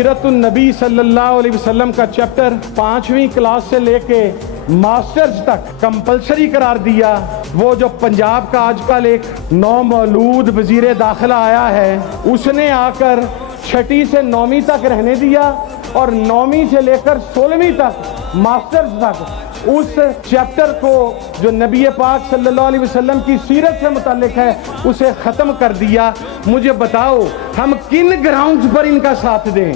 सीरत नबी सल्लल्लाहु अलैहि वसल्लम का चैप्टर 5वीं क्लास से लेके मास्टर्स तक कंपलसरी करार दिया। वो जो पंजाब का आजकल एक नौमौलूद वजीर दाखिला आया है, उसने आकर 6ठी से 9वीं तक रहने दिया और 9वीं से लेकर 16वीं तक मास्टर्स तक उस चैप्टर को जो नबी पाक सल्लल्लाहु अलैहि वसल्लम की सीरत से मुताल्लिक है उसे ख़त्म कर दिया। मुझे बताओ हम किन ग्राउंड्स पर इनका साथ दें?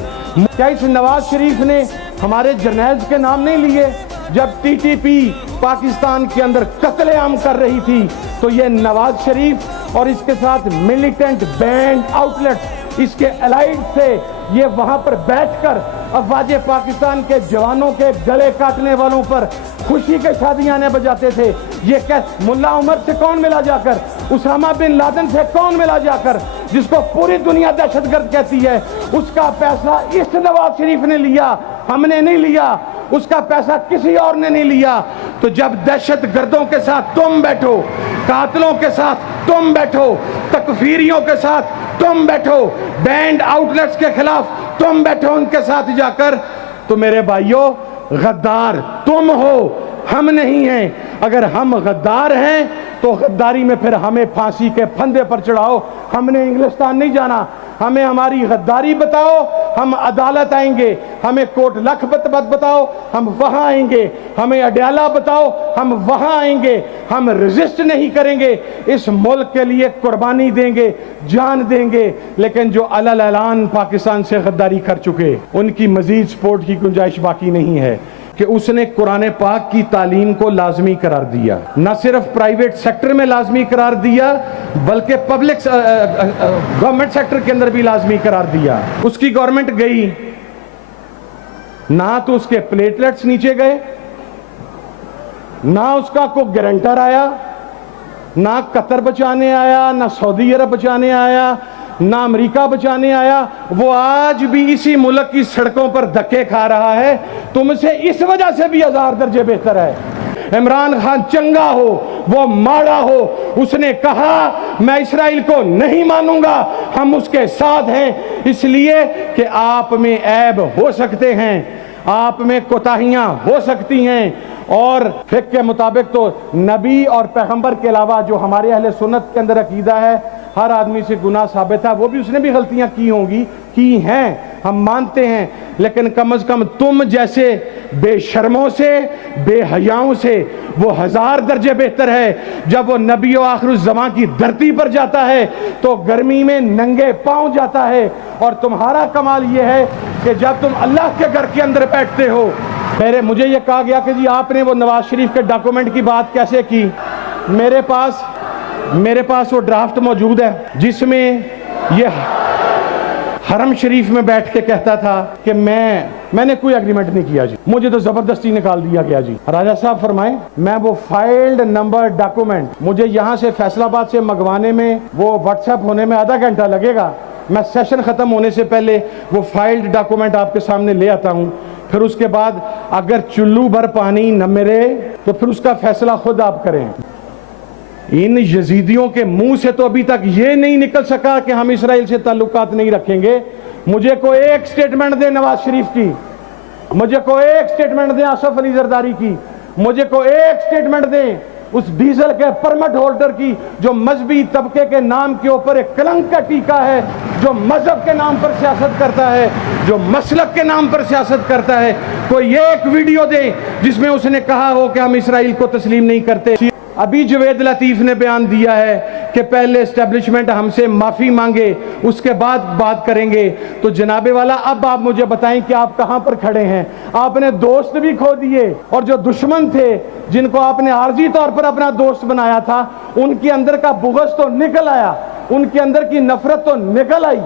क्या इस नवाज शरीफ ने हमारे जर्नैल्स के नाम नहीं लिए? जब टीटीपी पाकिस्तान के अंदर कत्लेआम कर रही थी तो ये नवाज शरीफ और इसके साथ मिलिटेंट बैंड आउटलेट इसके एलाइड से ये वहां पर बैठकर अफवाज पाकिस्तान के जवानों के गले काटने वालों पर खुशी के शादियां बजाते थे। ये कैसे मुल्ला उमर से कौन मिला जाकर, उसामा बिन लादेन से कौन मिला जाकर, जिसको पूरी दुनिया दहशतगर्द कहती है, उसका पैसा इस नवाज शरीफ ने लिया, हमने नहीं लिया। उसका पैसा किसी और ने नहीं लिया। तो जब दहशतगर्दों के साथ तुम बैठो, कातलों के साथ तुम बैठो, तकफीरियों के साथ तुम बैठो, बैंड आउटलेट्स के खिलाफ तुम बैठो उनके साथ जाकर, तो मेरे भाइयों गद्दार तुम हो, हम नहीं हैं। अगर हम गद्दार हैं तो गद्दारी में फिर हमें फांसी के फंदे पर चढ़ाओ। हमने इंग्लिस्तान नहीं जाना, हमें हमारी गद्दारी बताओ, हम अदालत आएंगे। हमें कोट लखपत बताओ, हम वहां आएंगे। हमें अडयाला बताओ, हम वहां आएंगे। हम रेजिस्ट नहीं करेंगे, इस मुल्क के लिए कुर्बानी देंगे, जान देंगे। लेकिन जो अलल ऐलान पाकिस्तान से गद्दारी कर चुके, उनकी मजीद सपोर्ट की गुंजाइश बाकी नहीं है। कि उसने कुरान पाक की तालीम को लाजमी करार दिया, न सिर्फ प्राइवेट सेक्टर में लाजमी करार दिया बल्कि पब्लिक गवर्नमेंट सेक्टर के अंदर भी लाजमी करार दिया। उसकी गवर्नमेंट गई ना, तो उसके प्लेटलेट्स नीचे गए, ना उसका कोई गारंटर आया, ना कतर बचाने आया, ना सऊदी अरब बचाने आया, ना अमेरिका बचाने आया। वो आज भी इसी मुल्क की सड़कों पर धक्के खा रहा है। तुमसे इस वजह से भी 1000 दर्जे बेहतर है। इमरान खान चंगा हो, वो माड़ा हो, उसने कहा मैं इस्राइल को नहीं मानूंगा, हम उसके साथ हैं। इसलिए कि आप में ऐब हो सकते हैं, आप में कोताहियां हो सकती हैं, और फिक़्ह के मुताबिक तो नबी और पैगंबर के अलावा जो हमारे अहले सुन्नत के अंदर अकीदा है, हर आदमी से गुनाह साबित है। वो भी उसने भी गलतियां की होंगी, की हैं, हम मानते हैं। लेकिन कम से कम तुम जैसे बेशर्मों से, बेहयाओं से वो 1000 दर्जे बेहतर है। जब वो नबी और आखिरुज़्ज़मां की धरती पर जाता है तो गर्मी में नंगे पांव जाता है, और तुम्हारा कमाल ये है कि जब तुम अल्लाह के घर के अंदर बैठते हो। मेरे मुझे ये कहा गया कि जी आपने वो नवाज शरीफ के डॉक्यूमेंट की बात कैसे की। मेरे पास वो ड्राफ्ट मौजूद है जिसमें ये हरम शरीफ में बैठ के कहता था कि मैंने कोई एग्रीमेंट नहीं किया जी, मुझे तो जबरदस्ती निकाल दिया गया जी। राजा साहब फरमाएं, मैं वो फाइल्ड नंबर डॉक्यूमेंट मुझे यहाँ से फैसलाबाद से मंगवाने में, वो व्हाट्सएप होने में आधा घंटा लगेगा। मैं सेशन खत्म होने से पहले वो फाइल्ड डॉक्यूमेंट आपके सामने ले आता हूँ। फिर उसके बाद अगर चुल्लू भर पानी न मिले तो फिर उसका फैसला खुद आप करें। इन यजीदियों के मुंह से तो अभी तक ये नहीं निकल सका कि हम इसराइल से ताल्लुकात नहीं रखेंगे। मुझे कोई एक स्टेटमेंट दे नवाज शरीफ की, मुझे कोई एक स्टेटमेंट दे आसफ अली जरदारी की, मुझे कोई एक स्टेटमेंट दे उस डीजल के परमिट होल्डर की जो मजहबी तबके के नाम के ऊपर एक कलंक का टीका है, जो मजहब के नाम पर सियासत करता है, जो मसलक के नाम पर सियासत करता है। कोई एक वीडियो दे जिसमें उसने कहा हो कि हम इसराइल को तस्लीम नहीं करते। अभी जवेद लतीफ ने बयान दिया है कि पहले एस्टेब्लिशमेंट हमसे माफ़ी मांगे, उसके बाद बात करेंगे। तो जनाबे वाला अब आप मुझे बताएं कि आप कहां पर खड़े हैं। आपने दोस्त भी खो दिए, और जो दुश्मन थे जिनको आपने आर्जी तौर पर अपना दोस्त बनाया था, उनके अंदर का बुग़्ज़ तो निकल आया, उनके अंदर की नफरत तो निकल आई।